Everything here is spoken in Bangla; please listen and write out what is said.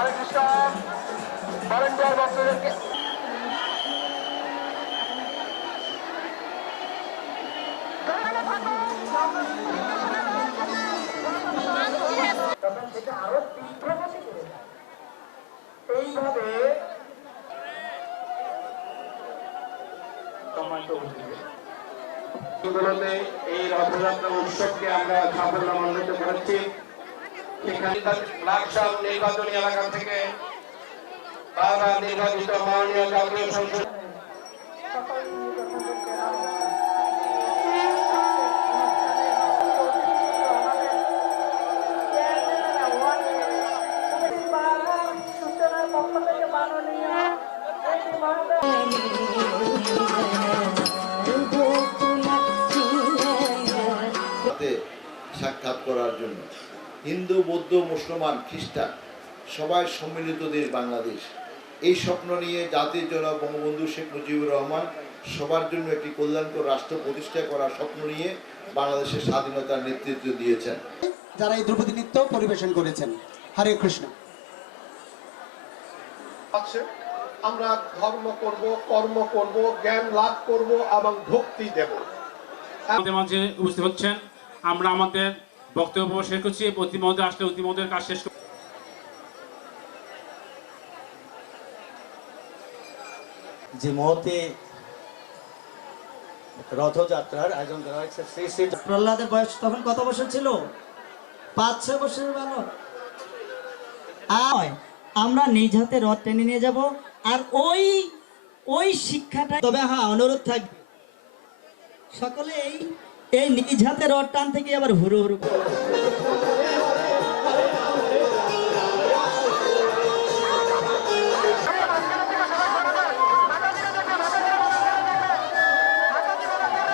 হরে কৃষ্ণ ভলেন্টিয়ার ভক্তদেরকে তখন সেটা আরো তীব্র গতি করে যায়। এইভাবে গুলোতে এই রথযাত্রা উৎসবকে আমরা সাফল্যমণ্ডিত করেছি। সেখানে লাকসাম নির্বাচনী এলাকা থেকে বারবার নির্বাচিত মাননীয় জাতীয় সংসদ সাক্ষাৎ করার জন্য হিন্দু বৌদ্ধ মুসলমান খ্রিস্টান সবাই সম্মিলিত দেশ বাংলাদেশ। এই স্বপ্ন নিয়ে জাতির জনক বঙ্গবন্ধু শেখ মুজিবুর রহমান সবার জন্য একটি কল্যাণকর রাষ্ট্র প্রতিষ্ঠা করার স্বপ্ন নিয়ে বাংলাদেশের স্বাধীনতার নেতৃত্ব দিয়েছেন, যারা এই ধ্রুপদী নৃত্য পরিবেশন করেছেন। হরে কৃষ্ণ। আমরা ধর্ম করব, কর্ম করব, জ্ঞান লাভ করব এবং ভক্তি দেব। আমাদের মাঝে উপস্থিত হচ্ছেন, আমরা আমাদের বক্তব্য শেষ করছি। অতি মহোদয় আসলে অতি মহোদয়ের কাজ শেষ। যে মুহূর্তে রথযাত্রার আয়োজন করা হয়েছে, শ্রী শ্রী প্রহ্লাদের বয়স তখন কত বছর ছিল? 5-6 বছরের বালক। আমরা নিজ হাতে রথ টেনে নিয়ে যাব, আর ওই শিক্ষাটা। তবে হ্যাঁ, অনুরোধ থাকবে সকলে এই নিজ হাতে রথ টান থেকে আবার হুড়ো হুড়ো